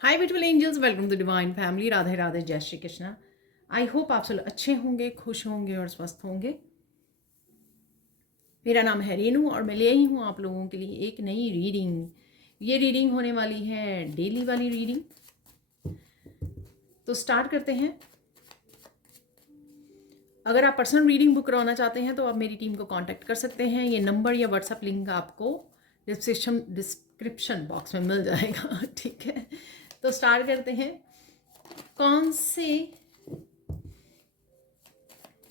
Hi beautiful angels, welcome to divine family. Radhe Radhe, जय Shri Krishna. I hope आप सब अच्छे होंगे, खुश होंगे और स्वस्थ होंगे। मेरा नाम है रेनू और मैं ले आई हूँ आप लोगों के लिए एक नई रीडिंग। ये रीडिंग होने वाली है डेली वाली रीडिंग। तो स्टार्ट करते हैं। अगर आप पर्सनल रीडिंग बुक करवाना चाहते हैं तो आप मेरी टीम को कांटेक्ट कर सकते हैं। ये नंबर या व्हाट्सएप लिंक आपको डिस्क्रिप्शन बॉक्स में मिल जाएगा। ठीक है, तो स्टार्ट करते हैं। कौन से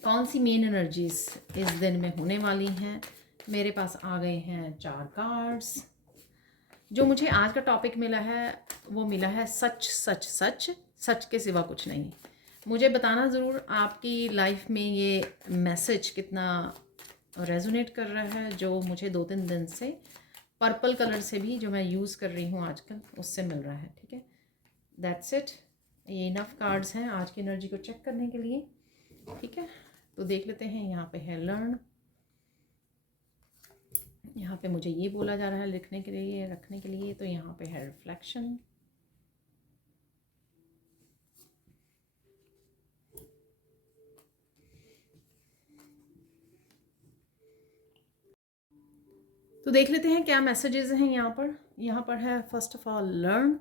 कौन सी मेन एनर्जीज इस दिन में होने वाली हैं। मेरे पास आ गए हैं 4 कार्ड्स। जो मुझे आज का टॉपिक मिला है वो मिला है सच सच सच, सच के सिवा कुछ नहीं। मुझे बताना ज़रूर आपकी लाइफ में ये मैसेज कितना रेजोनेट कर रहा है, जो मुझे 2-3 दिन से पर्पल कलर से भी जो मैं यूज़ कर रही हूँ आजकल उससे मिल रहा है। ठीक है, दैट्स इट। ये इनफ कार्ड्स हैं आज की एनर्जी को चेक करने के लिए। ठीक है, तो देख लेते हैं। यहाँ पे है लर्न। यहाँ पे मुझे ये बोला जा रहा है लिखने के लिए, रखने के लिए। तो यहाँ पे है रिफ्लेक्शन। तो देख लेते हैं क्या मैसेजेस हैं यहाँ पर। यहाँ पर है फर्स्ट ऑफ ऑल लर्न।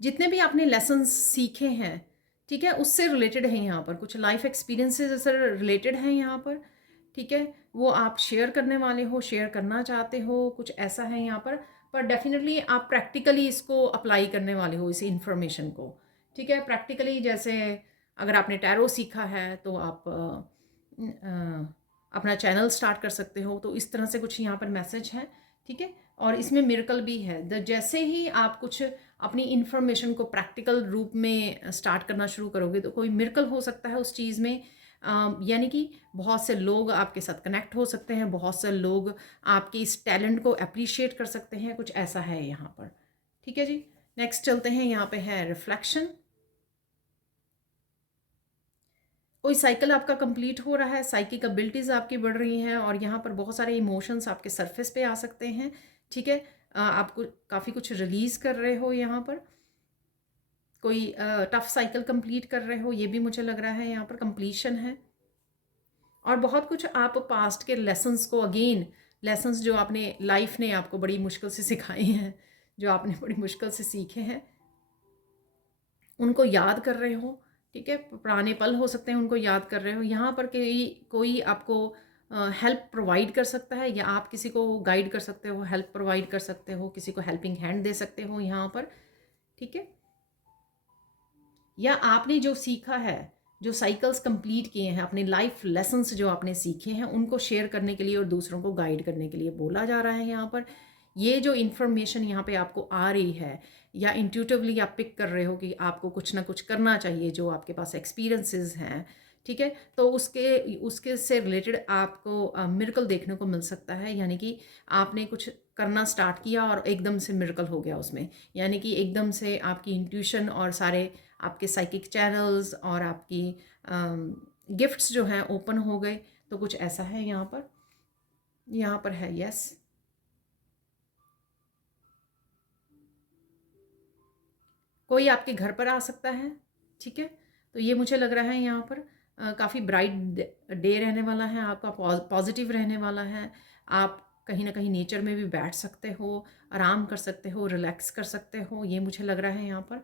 जितने भी आपने लेसन्स सीखे हैं, ठीक है, उससे रिलेटेड है। यहाँ पर कुछ लाइफ एक्सपीरियंसेस से रिलेटेड हैं यहाँ पर। ठीक है, वो आप शेयर करने वाले हो, शेयर करना चाहते हो, कुछ ऐसा है यहाँ पर डेफिनेटली आप प्रैक्टिकली इसको अप्लाई करने वाले हो इस इंफॉर्मेशन को। ठीक है, प्रैक्टिकली जैसे अगर आपने टैरो सीखा है तो आप अपना चैनल स्टार्ट कर सकते हो। तो इस तरह से कुछ यहाँ पर मैसेज है। ठीक है, और इसमें मिरेकल भी है। जैसे ही आप कुछ अपनी इन्फॉर्मेशन को प्रैक्टिकल रूप में स्टार्ट करना शुरू करोगे तो कोई मिरेकल हो सकता है उस चीज़ में। यानी कि बहुत से लोग आपके साथ कनेक्ट हो सकते हैं, बहुत से लोग आपके इस टैलेंट को अप्रिशिएट कर सकते हैं। कुछ ऐसा है यहाँ पर। ठीक है जी, नेक्स्ट चलते हैं। यहाँ पे है रिफ्लेक्शन। कोई साइकिल आपका कंप्लीट हो रहा है, साइकिक एबिलिटीज़ आपकी बढ़ रही हैं और यहाँ पर बहुत सारे इमोशंस आपके सरफेस पे आ सकते हैं। ठीक है, आपको काफ़ी कुछ रिलीज़ कर रहे हो यहाँ पर। कोई टफ साइकिल कंप्लीट कर रहे हो, ये भी मुझे लग रहा है यहाँ पर कंप्लीशन है। और बहुत कुछ आप पास्ट के लेसन्स को अगेन, लेसन्स जो आपने लाइफ ने आपको बड़ी मुश्किल से सिखाए हैं, जो आपने बड़ी मुश्किल से सीखे हैं, उनको याद कर रहे हो। ठीक है, पुराने पल हो सकते हैं, उनको याद कर रहे हो। यहाँ पर कोई आपको हेल्प प्रोवाइड कर सकता है या आप किसी को गाइड कर सकते हो, हेल्प प्रोवाइड कर सकते हो, किसी को हेल्पिंग हैंड दे सकते हो यहाँ पर। ठीक है, या आपने जो सीखा है, जो साइकिल्स कंप्लीट किए हैं, अपने लाइफ लेसन्स जो आपने सीखे हैं, उनको शेयर करने के लिए और दूसरों को गाइड करने के लिए बोला जा रहा है यहाँ पर। ये जो इन्फॉर्मेशन यहाँ पे आपको आ रही है या इंट्यूटिवली आप पिक कर रहे हो कि आपको कुछ ना कुछ करना चाहिए, जो आपके पास एक्सपीरियंसेस हैं। ठीक है, तो उसके उसके से रिलेटेड आपको मिरेकल देखने को मिल सकता है। यानी कि आपने कुछ करना स्टार्ट किया और एकदम से मिरेकल हो गया उसमें। यानी कि एकदम से आपकी इंट्यूशन और सारे आपके साइकिक चैनल्स और आपकी गिफ्ट्स जो हैं ओपन हो गए। तो कुछ ऐसा है यहाँ पर। यहाँ पर है यस। कोई आपके घर पर आ सकता है। ठीक है, तो ये मुझे लग रहा है यहाँ पर काफ़ी ब्राइट डे रहने वाला है आपका, पॉजिटिव रहने वाला है। आप कहीं ना कहीं नेचर में भी बैठ सकते हो, आराम कर सकते हो, रिलैक्स कर सकते हो। ये मुझे लग रहा है यहाँ पर।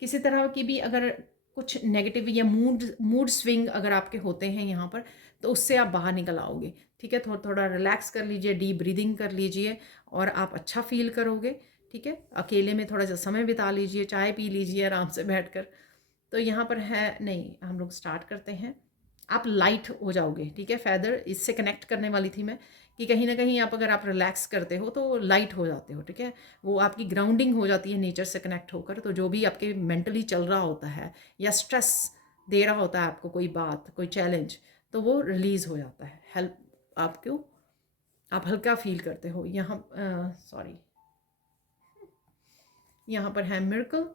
किसी तरह की भी अगर कुछ नेगेटिव या मूड स्विंग अगर आपके होते हैं यहाँ पर, तो उससे आप बाहर निकल आओगे। ठीक है, थोड़ा थोड़ा रिलैक्स कर लीजिए, डीप ब्रीदिंग कर लीजिए और आप अच्छा फील करोगे। ठीक है, अकेले में थोड़ा सा समय बिता लीजिए, चाय पी लीजिए आराम से बैठकर। तो यहाँ पर है नहीं, हम लोग स्टार्ट करते हैं। आप लाइट हो जाओगे। ठीक है, फैदर इससे कनेक्ट करने वाली थी मैं कि कहीं ना कहीं अगर आप रिलैक्स करते हो तो लाइट हो जाते हो। ठीक है, वो आपकी ग्राउंडिंग हो जाती है नेचर से कनेक्ट होकर। तो जो भी आपके मेंटली चल रहा होता है या स्ट्रेस दे रहा होता है आपको, कोई बात, कोई चैलेंज, तो वो रिलीज़ हो जाता है। हेल्प आपको, आप हल्का फील करते हो। यहाँ सॉरी, यहाँ पर है मिरेकल।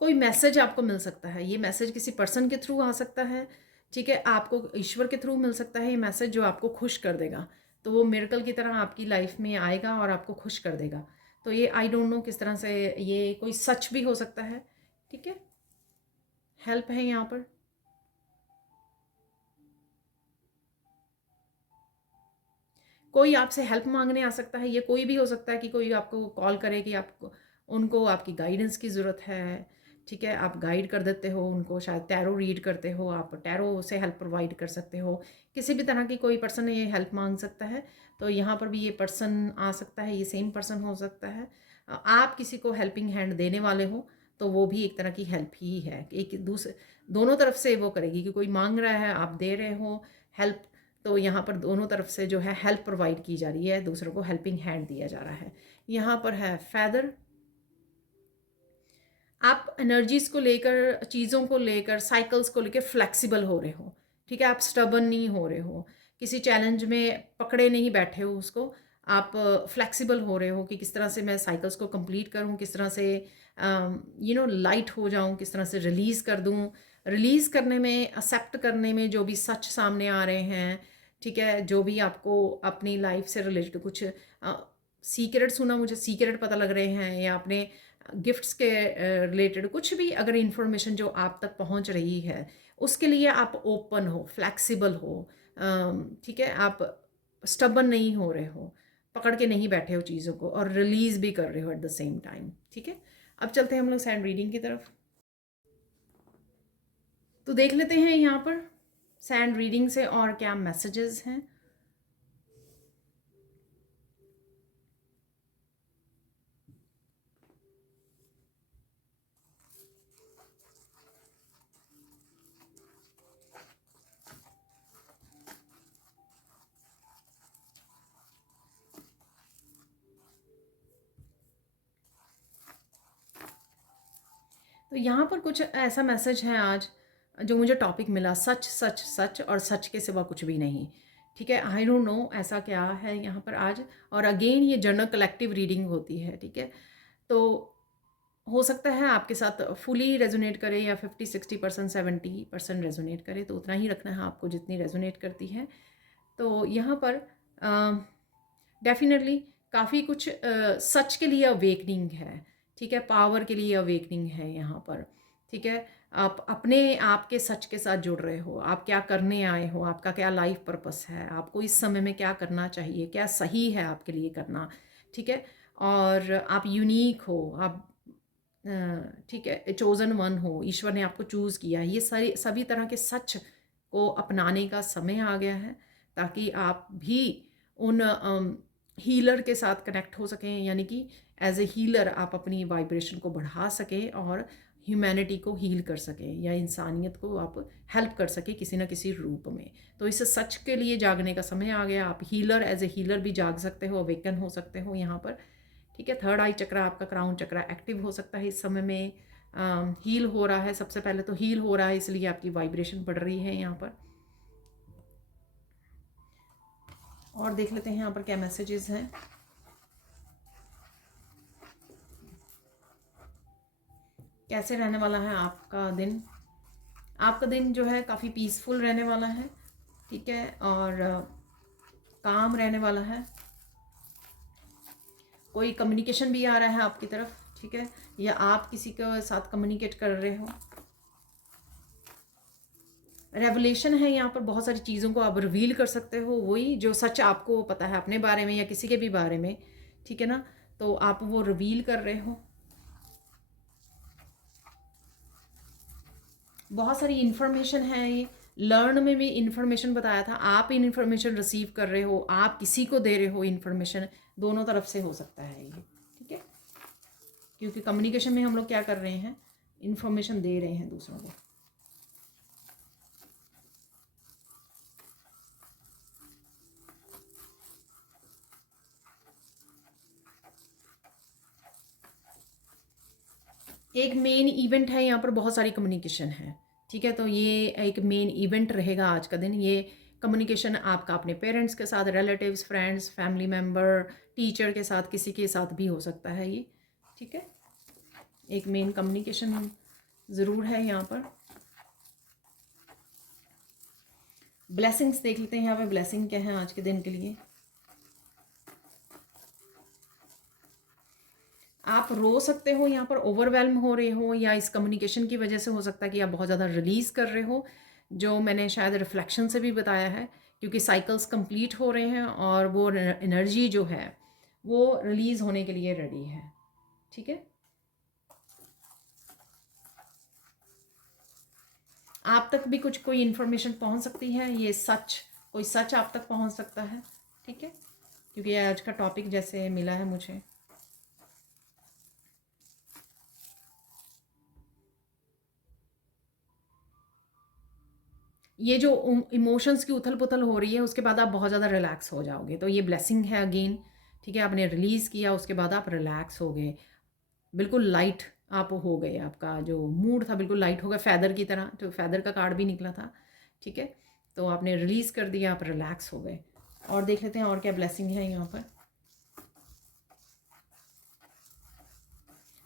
कोई मैसेज आपको मिल सकता है, ये मैसेज किसी पर्सन के थ्रू आ सकता है, ठीक है, आपको ईश्वर के थ्रू मिल सकता है ये मैसेज, जो आपको खुश कर देगा। तो वो मिरेकल की तरह आपकी लाइफ में आएगा और आपको खुश कर देगा। तो ये आई डोंट नो किस तरह से, ये कोई सच भी हो सकता है, ठीक है। हेल्प है यहाँ पर। कोई आपसे हेल्प मांगने आ सकता है, ये कोई भी हो सकता है कि कोई आपको कॉल करे कि आपको, उनको आपकी गाइडेंस की ज़रूरत है, ठीक है, आप गाइड कर देते हो उनको, शायद टैरो रीड करते हो आप, टैरो से हेल्प प्रोवाइड कर सकते हो। किसी भी तरह की कोई पर्सन ये हेल्प मांग सकता है, तो यहाँ पर भी ये पर्सन आ सकता है, ये सेम पर्सन हो सकता है। आप किसी को हेल्पिंग हैंड देने वाले हो तो वो भी एक तरह की हेल्प ही है, एक दूसरे दोनों तरफ से वो करेगी कि कोई मांग रहा है, आप दे रहे हो हेल्प, तो यहाँ पर दोनों तरफ से जो है हेल्प प्रोवाइड की जा रही है, दूसरों को हेल्पिंग हैंड दिया जा रहा है। यहाँ पर है फेदर। आप एनर्जीज़ को लेकर, चीज़ों को लेकर, साइकिल्स को लेकर फ्लेक्सिबल हो रहे हो, ठीक है, आप स्टबन नहीं हो रहे हो, किसी चैलेंज में पकड़े नहीं बैठे हो उसको, आप फ्लेक्सिबल हो रहे हो कि किस तरह से मैं साइकिल्स को कंप्लीट करूं, किस तरह से लाइट हो जाऊं, किस तरह से रिलीज़ कर दूं। रिलीज़ करने में, एक्सेप्ट करने में जो भी सच सामने आ रहे हैं, ठीक है, जो भी आपको अपनी लाइफ से रिलेटेड कुछ सीक्रेट सुना, मुझे सीक्रेट पता लग रहे हैं, या अपने गिफ्ट्स के रिलेटेड कुछ भी अगर इन्फॉर्मेशन जो आप तक पहुंच रही है, उसके लिए आप ओपन हो, फ्लैक्सिबल हो, ठीक है, आप स्टबन नहीं हो रहे हो, पकड़ के नहीं बैठे हो चीज़ों को, और रिलीज़ भी कर रहे हो एट द सेम टाइम, ठीक है। अब चलते हैं हम लोग सैंड रीडिंग की तरफ। तो देख लेते हैं यहाँ पर सैंड रीडिंग से और क्या मैसेजेस हैं। तो यहाँ पर कुछ ऐसा मैसेज है आज जो मुझे टॉपिक मिला, सच सच सच और सच के सिवा कुछ भी नहीं, ठीक है। आई डोंट नो ऐसा क्या है यहाँ पर आज। और अगेन ये जनरल कलेक्टिव रीडिंग होती है, ठीक है। तो हो सकता है आपके साथ फुली रेजोनेट करे, या 50-60%, 70% रेजोनेट करे, तो उतना ही रखना है आपको जितनी रेजोनेट करती है। तो यहाँ पर डेफिनेटली काफ़ी कुछ सच के लिए अवेकनिंग है, ठीक है, पावर के लिए अवेकनिंग है यहाँ पर, ठीक है। आप अपने आप के सच के साथ जुड़ रहे हो, आप क्या करने आए हो, आपका क्या लाइफ पर्पस है, आपको इस समय में क्या करना चाहिए, क्या सही है आपके लिए करना, ठीक है। और आप यूनिक हो, आप ठीक है, चोजन वन हो, ईश्वर ने आपको चूज़ किया है। ये सारी सभी तरह के सच को अपनाने का समय आ गया है, ताकि आप भी उन हीलर के साथ कनेक्ट हो सकें, यानी कि एज ए हीलर आप अपनी वाइब्रेशन को बढ़ा सकें और ह्यूमैनिटी को हील कर सकें, या इंसानियत को आप हेल्प कर सकें किसी न किसी रूप में। तो इस सच के लिए जागने का समय आ गया। आप हीलर, एज ए हीलर भी जाग सकते हो, अवेकन हो सकते हो यहाँ पर, ठीक है। थर्ड आई चक्रा, आपका क्राउन चक्रा एक्टिव हो सकता है इस समय में। हील हो रहा है, सबसे पहले तो हील हो रहा है, इसलिए आपकी वाइब्रेशन बढ़ रही है यहाँ पर। और देख लेते हैं यहाँ पर क्या मैसेजेस हैं। कैसे रहने वाला है आपका दिन। आपका दिन जो है काफ़ी पीसफुल रहने वाला है, ठीक है, और काम रहने वाला है। कोई कम्युनिकेशन भी आ रहा है आपकी तरफ, ठीक है, या आप किसी के साथ कम्युनिकेट कर रहे हो। रेवलेशन है यहाँ पर, बहुत सारी चीज़ों को आप रिवील कर सकते हो, वही जो सच आपको पता है अपने बारे में या किसी के भी बारे में, ठीक है ना, तो आप वो रिवील कर रहे हो। बहुत सारी इन्फॉर्मेशन है, ये लर्न में भी इन्फॉर्मेशन बताया था, आप इन इन्फॉर्मेशन रिसीव कर रहे हो, आप किसी को दे रहे हो इन्फॉर्मेशन, दोनों तरफ से हो सकता है ये, ठीक है, क्योंकि कम्युनिकेशन में हम लोग क्या कर रहे हैं, इन्फॉर्मेशन दे रहे हैं दूसरों को। एक मेन इवेंट है यहाँ पर, बहुत सारी कम्युनिकेशन है, ठीक है। तो ये एक मेन इवेंट रहेगा आज का दिन। ये कम्युनिकेशन आपका अपने पेरेंट्स के साथ, relatives, friends, family member, teacher के साथ, किसी के साथ भी हो सकता है ये, ठीक है। एक मेन कम्युनिकेशन ज़रूर है यहाँ पर। ब्लेसिंग्स देख लेते हैं यहाँ पे, ब्लेसिंग क्या है आज के दिन के लिए। आप रो सकते हो यहाँ पर, ओवरवेल्म हो रहे हो, या इस कम्युनिकेशन की वजह से हो सकता है कि आप बहुत ज़्यादा रिलीज़ कर रहे हो, जो मैंने शायद रिफ्लेक्शन से भी बताया है, क्योंकि साइकिल्स कंप्लीट हो रहे हैं और वो एनर्जी जो है वो रिलीज़ होने के लिए रेडी है। ठीक है, आप तक भी कुछ कोई इन्फॉर्मेशन पहुंच सकती है, ये सच, कोई सच आप तक पहुंच सकता है। ठीक है, क्योंकि आज का टॉपिक जैसे मिला है मुझे। ये जो इमोशंस की उथल पुथल हो रही है, उसके बाद आप बहुत ज़्यादा रिलैक्स हो जाओगे, तो ये ब्लेसिंग है अगेन। ठीक है, आपने रिलीज़ किया, उसके बाद आप रिलैक्स हो गए, बिल्कुल लाइट आप हो गए, आपका जो मूड था बिल्कुल लाइट हो गया, फैदर की तरह, जो फैदर का कार्ड भी निकला था। ठीक है, तो आपने रिलीज़ कर दिया, आप रिलैक्स हो गए। और देख लेते हैं और क्या ब्लेसिंग है यहाँ पर।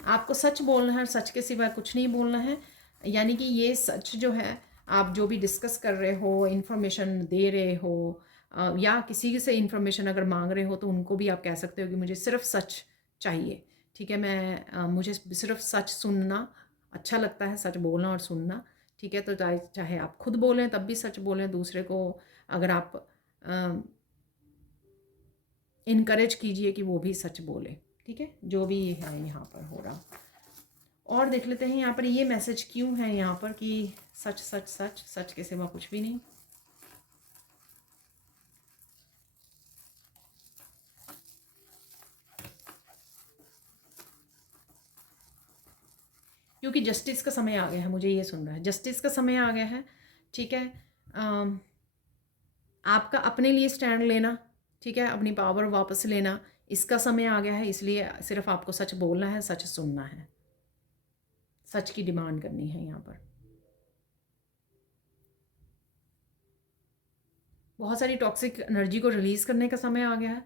आपको सच बोलना है, सच के सिवा कुछ नहीं बोलना है। यानी कि ये सच जो है, आप जो भी डिस्कस कर रहे हो, इन्फॉर्मेशन दे रहे हो, या किसी से इन्फॉर्मेशन अगर मांग रहे हो, तो उनको भी आप कह सकते हो कि मुझे सिर्फ सच चाहिए। ठीक है, मुझे सिर्फ सच सुनना अच्छा लगता है, सच बोलना और सुनना। ठीक है, तो चाहे आप खुद बोलें तब भी सच बोलें, दूसरे को अगर आप इनकरेज कीजिए कि वो भी सच बोले। ठीक है, जो भी है यहाँ पर हो रहा। और देख लेते हैं यहाँ पर ये मैसेज क्यों है यहाँ पर कि सच सच सच, सच के सिवा कुछ भी नहीं। क्योंकि जस्टिस का समय आ गया है, मुझे ये सुन रहा है, जस्टिस का समय आ गया है। ठीक है, आपका अपने लिए स्टैंड लेना, ठीक है, अपनी पावर वापस लेना, इसका समय आ गया है। इसलिए सिर्फ आपको सच बोलना है, सच सुनना है, सच की डिमांड करनी है यहाँ पर। बहुत सारी टॉक्सिक एनर्जी को रिलीज़ करने का समय आ गया है।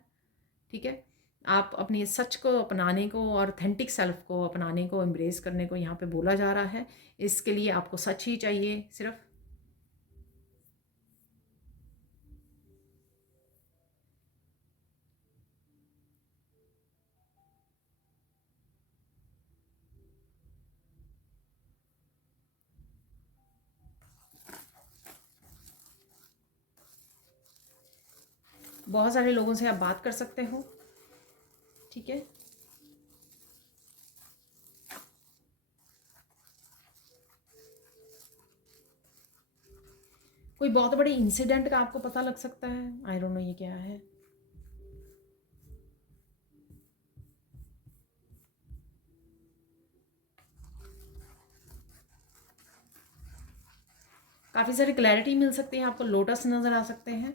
ठीक है, आप अपनी सच को अपनाने को और ऑथेंटिक सेल्फ को अपनाने को, एम्ब्रेस करने को यहाँ पे बोला जा रहा है। इसके लिए आपको सच ही चाहिए सिर्फ। बहुत सारे लोगों से आप बात कर सकते हो। ठीक है, कोई बहुत बड़े इंसिडेंट का आपको पता लग सकता है। आई डोंट नो ये क्या है। काफ़ी सारी क्लैरिटी मिल सकती है आपको, लोटस नज़र आ सकते हैं।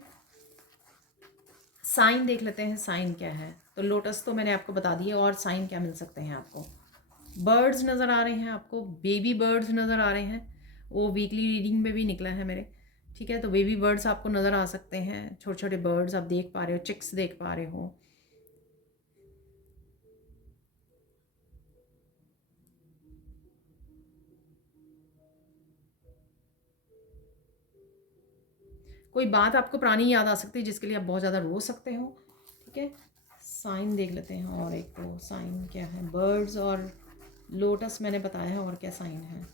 साइन देख लेते हैं, साइन क्या है। तो लोटस तो मैंने आपको बता दिया, और साइन क्या मिल सकते हैं आपको। बर्ड्स नज़र आ रहे हैं आपको, बेबी बर्ड्स नज़र आ रहे हैं, वो वीकली रीडिंग में भी निकला है मेरे। ठीक है, तो बेबी बर्ड्स आपको नज़र आ सकते हैं, छोटे छोटे बर्ड्स आप देख पा रहे हो, चिक्स देख पा रहे हो। कोई बात आपको पुरानी याद आ सकती है जिसके लिए आप बहुत ज़्यादा रो सकते हो। ठीक है, साइन देख लेते हैं, और एक तो साइन क्या है, बर्ड्स और लोटस मैंने बताया है, और क्या साइन है।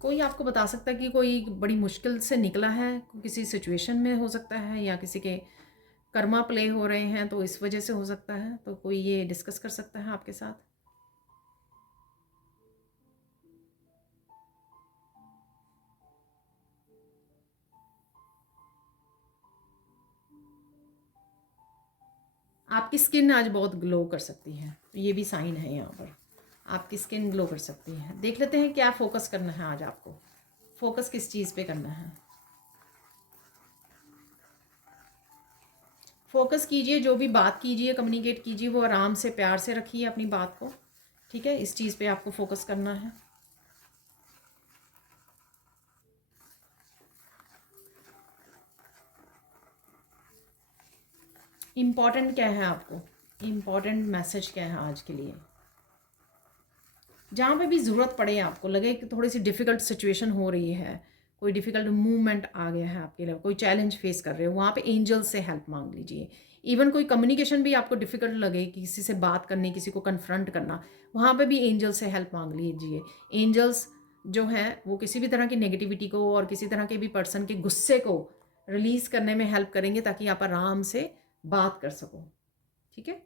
कोई आपको बता सकता है कि कोई बड़ी मुश्किल से निकला है, किसी सिचुएशन में हो सकता है, या किसी के कर्मा प्ले हो रहे हैं तो इस वजह से हो सकता है, तो कोई ये डिस्कस कर सकता है आपके साथ। आपकी स्किन आज बहुत ग्लो कर सकती है, तो ये भी साइन है यहाँ पर, आपकी स्किन ग्लो कर सकती है। देख लेते हैं क्या फोकस करना है आज आपको, फोकस किस चीज़ पे करना है। फोकस कीजिए, जो भी बात कीजिए, कम्युनिकेट कीजिए, वो आराम से प्यार से रखिए अपनी बात को। ठीक है, इस चीज़ पे आपको फोकस करना है। इम्पॉर्टेंट क्या है आपको, इम्पॉर्टेंट मैसेज क्या है आज के लिए? जहाँ पे भी ज़रूरत पड़े, आपको लगे कि थोड़ी सी डिफ़िकल्ट सिचुएशन हो रही है, कोई डिफ़िकल्ट मूवमेंट आ गया है आपके लिए, कोई चैलेंज फेस कर रहे हो, वहाँ पे एंजल से हेल्प मांग लीजिए। इवन कोई कम्युनिकेशन भी आपको डिफ़िकल्ट लगे, किसी से बात करनी, किसी को कन्फ्रंट करना, वहाँ पे भी एंजल से हेल्प मांग लीजिए। एंजल्स जो हैं वो किसी भी तरह की नेगेटिविटी को और किसी तरह के भी पर्सन के गुस्से को रिलीज़ करने में हेल्प करेंगे, ताकि आप आराम से बात कर सको। ठीक है,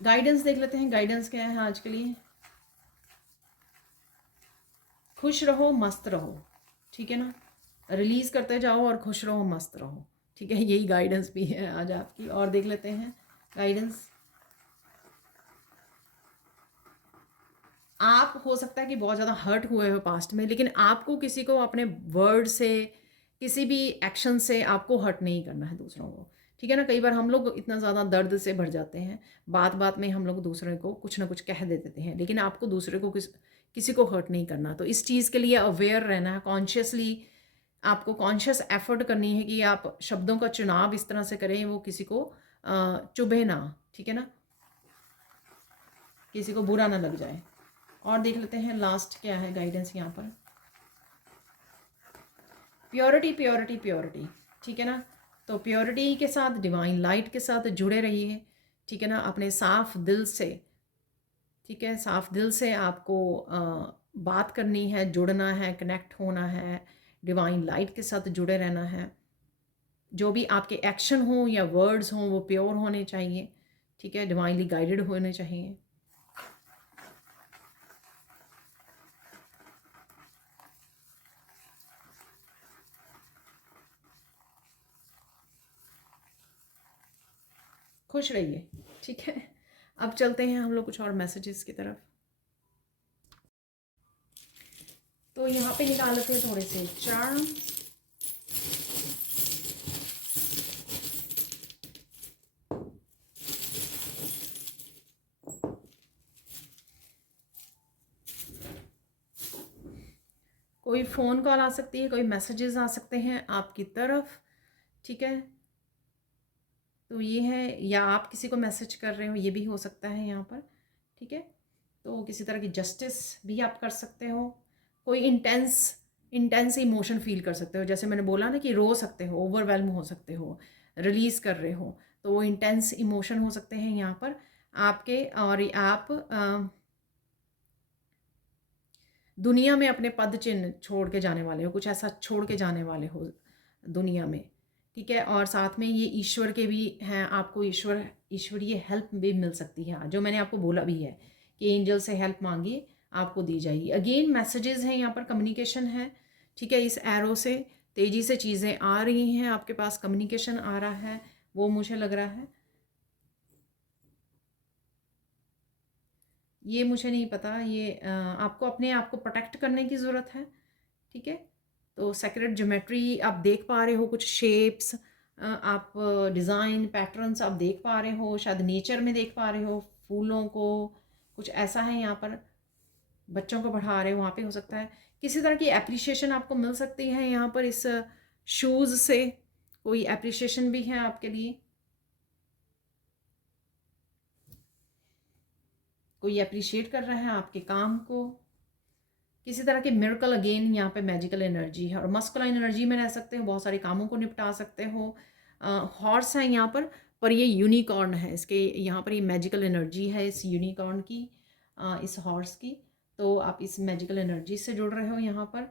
गाइडेंस देख लेते हैं, गाइडेंस क्या है आज के लिए। खुश रहो, मस्त रहो, ठीक है ना, रिलीज करते जाओ और खुश रहो, मस्त रहो, ठीक है, यही गाइडेंस भी है आज आपकी। और देख लेते हैं गाइडेंस। आप हो सकता है कि बहुत ज़्यादा हर्ट हुए हो पास्ट में, लेकिन आपको किसी को अपने वर्ड से, किसी भी एक्शन से आपको हर्ट नहीं करना है दूसरों को, ठीक है ना। कई बार हम लोग इतना ज़्यादा दर्द से भर जाते हैं, बात बात में हम लोग दूसरे को कुछ ना कुछ कह देते हैं, लेकिन आपको दूसरे को किसी को हर्ट नहीं करना। तो इस चीज़ के लिए अवेयर रहना है, कॉन्शियसली आपको कॉन्शियस एफर्ट करनी है कि आप शब्दों का चुनाव इस तरह से करें वो किसी को चुभे ना, ठीक है ना, किसी को बुरा ना लग जाए। और देख लेते हैं लास्ट क्या है गाइडेंस यहाँ पर। प्योरिटी प्योरिटी प्योरिटी, ठीक है ना। तो प्योरिटी के साथ, डिवाइन लाइट के साथ जुड़े रहिए, ठीक है ना, अपने साफ दिल से, ठीक है, साफ दिल से आपको बात करनी है, जुड़ना है, कनेक्ट होना है, डिवाइन लाइट के साथ जुड़े रहना है। जो भी आपके एक्शन हो या वर्ड्स हों वो प्योर होने चाहिए, ठीक है, डिवाइनली गाइडेड होने चाहिए। खुश रहिए, ठीक है। अब चलते हैं हम लोग कुछ और मैसेजेस की तरफ। तो यहाँ पे निकाल लेते हैं थोड़े से चार्म। कोई फ़ोन कॉल आ सकती है, कोई मैसेजेस आ सकते हैं आपकी तरफ, ठीक है। तो ये है, या आप किसी को मैसेज कर रहे हो, ये भी हो सकता है यहाँ पर, ठीक है। तो किसी तरह की जस्टिस भी आप कर सकते हो। कोई इंटेंस इंटेंस इमोशन फील कर सकते हो, जैसे मैंने बोला ना कि रो सकते हो, ओवरवेलम हो सकते हो, रिलीज़ कर रहे हो, तो वो इंटेंस इमोशन हो सकते हैं यहाँ पर आपके। और आप दुनिया में अपने पद चिन्ह छोड़ के जाने वाले हो, कुछ ऐसा छोड़ के जाने वाले हो दुनिया में, ठीक है। और साथ में ये ईश्वर के भी हैं, आपको ईश्वरीय हेल्प भी मिल सकती है, जो मैंने आपको बोला भी है कि एंजल से हेल्प मांगिए, आपको दी जाएगी। अगेन मैसेजेस हैं यहाँ पर, कम्युनिकेशन है, ठीक है। इस एरो से तेज़ी से चीज़ें आ रही हैं, आपके पास कम्युनिकेशन आ रहा है, वो मुझे लग रहा है। ये मुझे नहीं पता, ये आपको अपने आप को प्रोटेक्ट करने की ज़रूरत है, ठीक है। तो सेक्रेट ज्योमेट्री आप देख पा रहे हो, कुछ शेप्स, आप डिज़ाइन पैटर्न्स आप देख पा रहे हो, शायद नेचर में देख पा रहे हो, फूलों को, कुछ ऐसा है यहाँ पर। बच्चों को पढ़ा रहे हो, वहाँ पे हो सकता है किसी तरह की एप्रिसिएशन आपको मिल सकती है यहाँ पर। इस शूज़ से कोई एप्रिसिएशन भी है आपके लिए, कोई अप्रिशिएट कर रहा है आपके काम को, किसी तरह के मिरेकल। अगेन यहाँ पे मैजिकल एनर्जी है, और मस्कुलाइन एनर्जी में रह सकते हो, बहुत सारे कामों को निपटा सकते हो। हॉर्स है यहाँ पर ये यूनिकॉर्न है, इसके यहाँ पर ये मैजिकल एनर्जी है इस यूनिकॉर्न की, इस हॉर्स की। तो आप इस मैजिकल एनर्जी से जुड़ रहे हो यहाँ पर।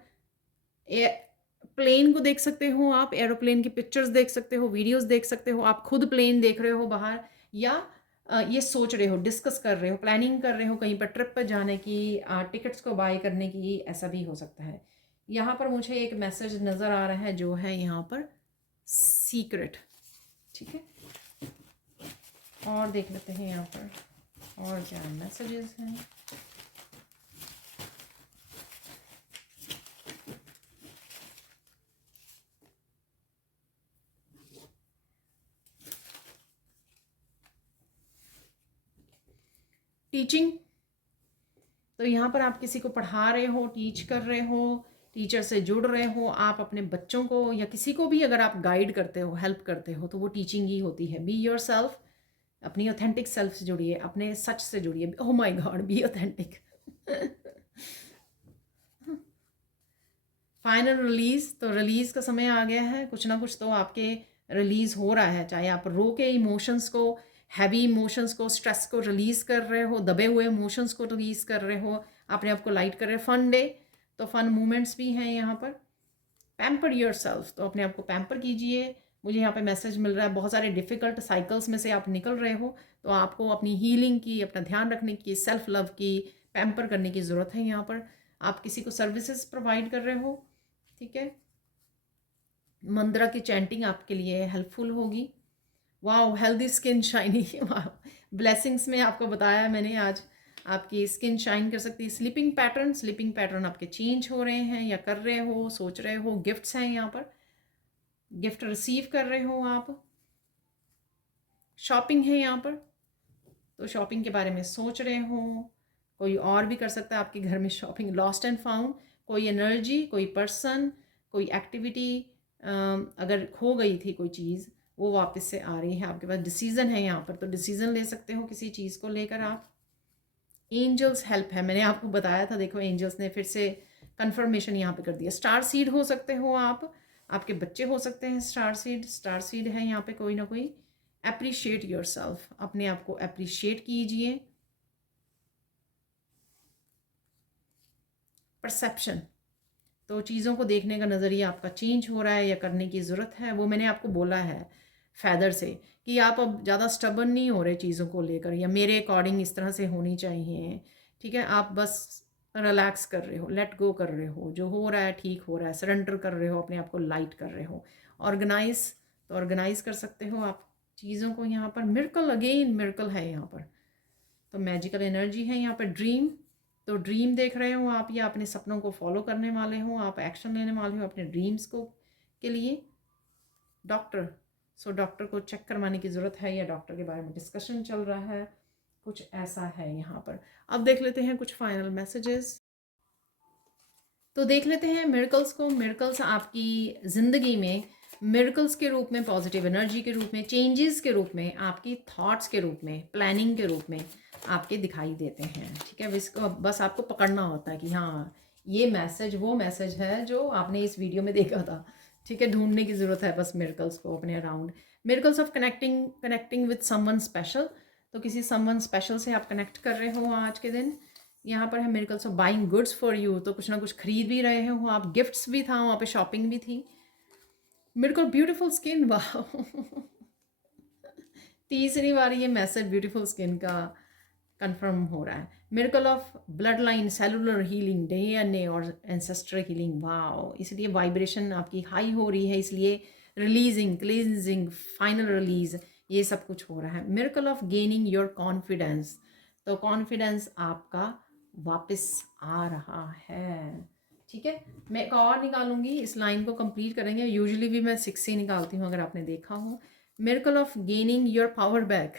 प्लेन को देख सकते हो आप, एरोप्लेन की पिक्चर्स देख सकते हो, वीडियोस देख सकते हो, आप खुद प्लेन देख रहे हो बाहर, या ये सोच रहे हो, डिस्कस कर रहे हो, प्लानिंग कर रहे हो कहीं पर ट्रिप पर जाने की, टिकट्स को बाय करने की, ऐसा भी हो सकता है। यहाँ पर मुझे एक मैसेज नज़र आ रहा है जो है यहाँ पर सीक्रेट, ठीक है। और देख लेते हैं यहाँ पर और क्या मैसेजेस हैं। टीचिंग, तो यहाँ पर आप किसी को पढ़ा रहे हो, टीच कर रहे हो, टीचर से जुड़ रहे हो आप, अपने बच्चों को या किसी को भी अगर आप गाइड करते हो, हेल्प करते हो, तो वो टीचिंग ही होती है। बी योर सेल्फ, अपनी ऑथेंटिक सेल्फ से जुड़िए, अपने सच से जुड़िए। Oh my God, be authentic. Final release, तो रिलीज का समय आ गया है। कुछ ना कुछ तो आपके रिलीज हो रहा है, चाहे आप रो के इमोशंस को, हैवी इमोशंस को, स्ट्रेस को रिलीज कर रहे हो, दबे हुए इमोशंस को रिलीज कर रहे हो, अपने आप को लाइट कर रहे हो। फन डे, तो फन मोमेंट्स भी हैं यहाँ पर। पैम्पर योर सेल्फ, तो अपने आप को पैम्पर कीजिए। मुझे यहाँ पे मैसेज मिल रहा है बहुत सारे डिफ़िकल्ट साइकिल्स में से आप निकल रहे हो, तो आपको अपनी हीलिंग की, अपना ध्यान रखने की, सेल्फ लव की, पैम्पर करने की ज़रूरत है। यहाँ पर आप किसी को सर्विसेज प्रोवाइड कर रहे हो, ठीक है। मंत्रा की चैंटिंग आपके लिए हेल्पफुल होगी। वाह, हेल्दी स्किन शाइनी, वाह, ब्लेसिंग्स में आपको बताया है मैंने आज, आपकी स्किन शाइन कर सकती है। स्लीपिंग पैटर्न, स्लीपिंग पैटर्न आपके चेंज हो रहे हैं या कर रहे हो, सोच रहे हो। गिफ्ट्स हैं यहाँ पर, गिफ्ट रिसीव कर रहे हो आप। शॉपिंग है यहाँ पर, तो शॉपिंग के बारे में सोच रहे हो। कोई और भी कर सकता है आपके घर में शॉपिंग। लॉस्ट एंड फाउंड, कोई एनर्जी, कोई पर्सन, कोई एक्टिविटी, अगर खो गई थी कोई चीज़, वो वापस से आ रही है आपके पास। डिसीज़न है यहाँ पर, तो डिसीज़न ले सकते हो किसी चीज़ को लेकर आप। एंजल्स हेल्प है, मैंने आपको बताया था, देखो एंजल्स ने फिर से कंफर्मेशन यहाँ पे कर दिया। स्टार सीड हो सकते हो आप, आपके बच्चे हो सकते हैं स्टार सीड। स्टार सीड है यहाँ पे कोई ना कोई। अप्रिशिएट योर सेल्फ, अपने आप को अप्रिशिएट कीजिए। परसेप्शन, तो चीज़ों को देखने का नज़रिया आपका चेंज हो रहा है या करने की ज़रूरत है, वो मैंने आपको बोला है फैदर से कि आप अब ज़्यादा स्टबर्न नहीं हो रहे चीज़ों को लेकर, या मेरे अकॉर्डिंग इस तरह से होनी चाहिए, ठीक है। आप बस रिलैक्स कर रहे हो, लेट गो कर रहे हो, जो हो रहा है ठीक हो रहा है, सरेंडर कर रहे हो, अपने आप को लाइट कर रहे हो। ऑर्गेनाइज, तो ऑर्गेनाइज कर सकते हो आप चीज़ों को यहाँ पर। मिरेकल, अगेन मिरेकल है यहाँ पर, तो मैजिकल एनर्जी है यहाँ पर। ड्रीम, तो ड्रीम देख रहे हो आप, या अपने सपनों को फॉलो करने वाले हो, आप एक्शन लेने वाले हो अपने ड्रीम्स को के लिए। डॉक्टर, सो डॉक्टर को चेक करवाने की ज़रूरत है, या डॉक्टर के बारे में डिस्कशन चल रहा है, कुछ ऐसा है यहाँ पर। अब देख लेते हैं कुछ फाइनल मैसेजेस। तो देख लेते हैं मिरेकल्स को। मिरेकल्स आपकी ज़िंदगी में मिरेकल्स के रूप में, पॉजिटिव एनर्जी के रूप में, चेंजेस के रूप में, आपकी थॉट्स के रूप में, प्लानिंग के रूप में आपके दिखाई देते हैं, ठीक है। इसको बस आपको पकड़ना होता है कि हाँ, ये मैसेज वो मैसेज है जो आपने इस वीडियो में देखा था, ठीक है। ढूंढने की ज़रूरत है बस मिरेकल्स को अपने around. Miracles of connecting with someone special, तो किसी समवन स्पेशल से आप कनेक्ट कर रहे हो आज के दिन। यहाँ पर है miracles of buying goods for you, तो कुछ ना कुछ खरीद भी रहे हो आप। गिफ्ट्स भी था वहाँ पे, शॉपिंग भी थी। मिरेकल ब्यूटीफुल स्किन, वाह, तीसरी बार ये मैसेज ब्यूटीफुल स्किन का कंफर्म हो रहा है। Miracle of blood line, cellular healing, DNA और एंसेस्ट्रल हीलिंग, वाह, इसलिए वाइब्रेशन आपकी हाई हो रही है, इसलिए रिलीजिंग, क्लींजिंग, फाइनल रिलीज, ये सब कुछ हो रहा है। Miracle of gaining your confidence, तो कॉन्फिडेंस आपका वापस आ रहा है, ठीक है। मैं एक और निकालूंगी, इस लाइन को कंप्लीट करेंगे। यूजुअली भी मैं 6 ही निकालती हूँ, अगर आपने देखा हो। Miracle of gaining your power back,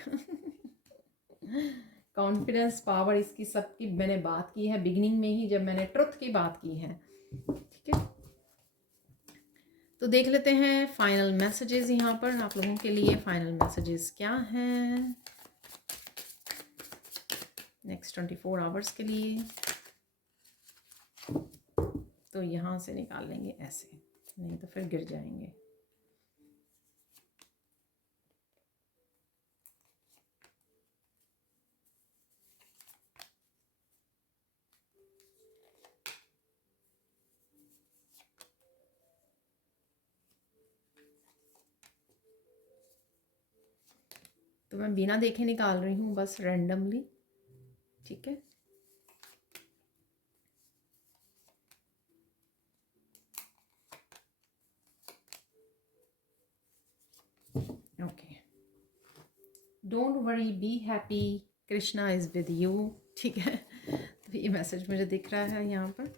confidence, power, इसकी सबकी मैंने बात की है बिगिनिंग में ही, जब मैंने ट्रुथ की बात की है, ठीक है। तो देख लेते हैं फाइनल मैसेजेस यहाँ पर आप लोगों के लिए। फाइनल मैसेजेस क्या हैं नेक्स्ट 24 आवर्स के लिए, तो यहाँ से निकाल लेंगे ऐसे, नहीं तो फिर गिर जाएंगे। तो मैं बिना देखे निकाल रही हूँ, बस रैंडमली, ठीक है। Okay, don't worry, be happy, Krishna is with you, ठीक है। तो ये मैसेज मुझे दिख रहा है यहाँ पर,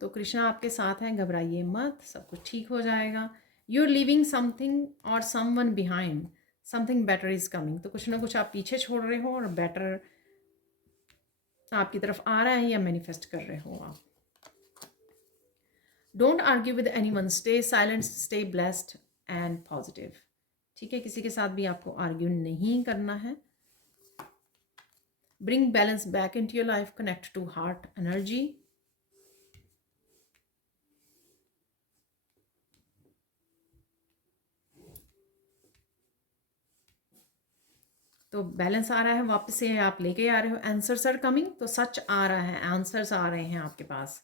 तो कृष्णा आपके साथ हैं, घबराइए मत, सब कुछ ठीक हो जाएगा। यू आर लिविंग समथिंग और someone behind, something better is coming, तो कुछ ना कुछ आप पीछे छोड़ रहे हो और बेटर आपकी तरफ आ रहा है, या मैनिफेस्ट कर रहे हो आप। Don't argue with anyone, stay silent, stay blessed and positive. ठीक है, किसी के साथ भी आपको आर्ग्यू नहीं करना है। Bring balance back into your life, connect to heart energy. तो बैलेंस आ रहा है, वापस से आप लेके आ रहे हो। आंसर्स आर कमिंग, तो सच आ रहा है, आंसर्स आ रहे हैं आपके पास।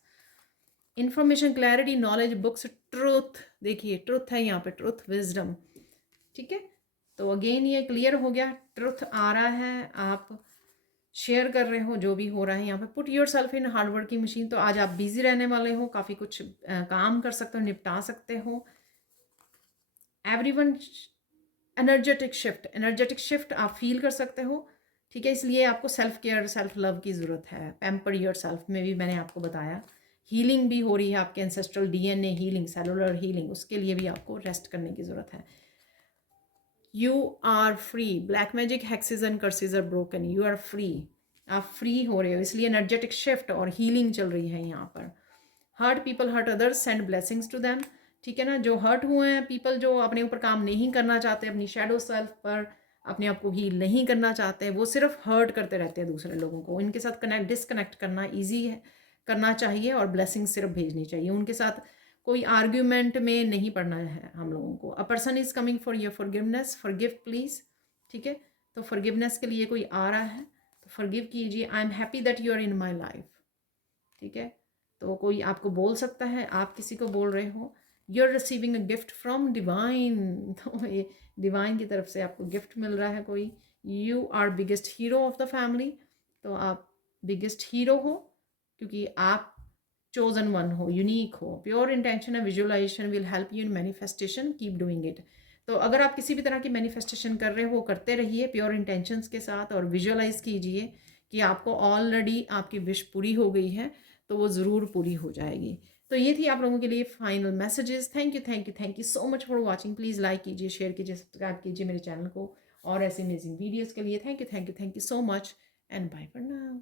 Information, clarity, knowledge, books, truth. देखिए ट्रूथ है यहाँ पे, ट्रूथ, विजडम। ठीक है, तो अगेन ये क्लियर हो गया, ट्रूथ आ रहा है, आप शेयर कर रहे हो जो भी हो रहा है यहाँ पे। Put your self in hard working machine, तो आज आप बिजी रहने वाले हो, काफ़ी कुछ काम कर सकते हो, निपटा सकते हो। एवरीवन, एनर्जेटिक शिफ्ट आप फील कर सकते हो। ठीक है, इसलिए आपको सेल्फ केयर, सेल्फ लव की ज़रूरत है। पैम्पर योर सेल्फ में भी मैंने आपको बताया, हीलिंग भी हो रही है आपके ancestral DNA healing, cellular healing, उसके लिए भी आपको रेस्ट करने की ज़रूरत है। You are free, black magic, hexes and curses are broken, you are free, आप फ्री हो रहे हो, इसलिए एनर्जेटिक शिफ्ट और हीलिंग चल रही है यहाँ पर। Hurt people hurt others, send blessings to them. ठीक है ना, जो हर्ट हुए हैं पीपल, जो अपने ऊपर काम नहीं करना चाहते, अपनी शेडो सेल्फ पर अपने आप को हील नहीं करना चाहते, वो सिर्फ हर्ट करते रहते हैं दूसरे लोगों को, इनके साथ डिस्कनेक्ट करना ईजी है, करना चाहिए, और ब्लेसिंग सिर्फ भेजनी चाहिए। उनके साथ कोई आर्ग्यूमेंट में नहीं पड़ना है हम लोगों को। A person is coming for your forgiveness, forgive please. ठीक है, तो फॉरगिवनेस के लिए कोई आ रहा है, तो फॉरगिव कीजिए। I am happy that you are in my life. ठीक है, तो कोई आपको बोल सकता है, आप किसी को बोल रहे हो। You are receiving a gift from divine, तो ये डिवाइन की तरफ से आपको गिफ्ट मिल रहा है कोई। You are biggest hero of the family, तो आप बिगेस्ट हीरो हो क्योंकि आप चोजन वन हो, यूनिक हो। Pure intention and visualisation will help you in manifestation, keep doing it. तो अगर आप किसी भी तरह की मैनिफेस्टेशन कर रहे हो, करते रहिए प्योर इंटेंशंस के साथ, और विजुअलाइज कीजिए कि आपको ऑलरेडी आपकी विश पूरी हो गई है, तो वो ज़रूर पूरी हो जाएगी। तो ये थी आप लोगों के लिए final messages. Thank you, thank you, thank you so much for watching. Please like कीजिए, शेयर कीजिए, सब्सक्राइब कीजिए मेरे चैनल को, और ऐसे अमेजिंग वीडियोज़ के लिए। Thank you, thank you, thank you so much, and bye for now.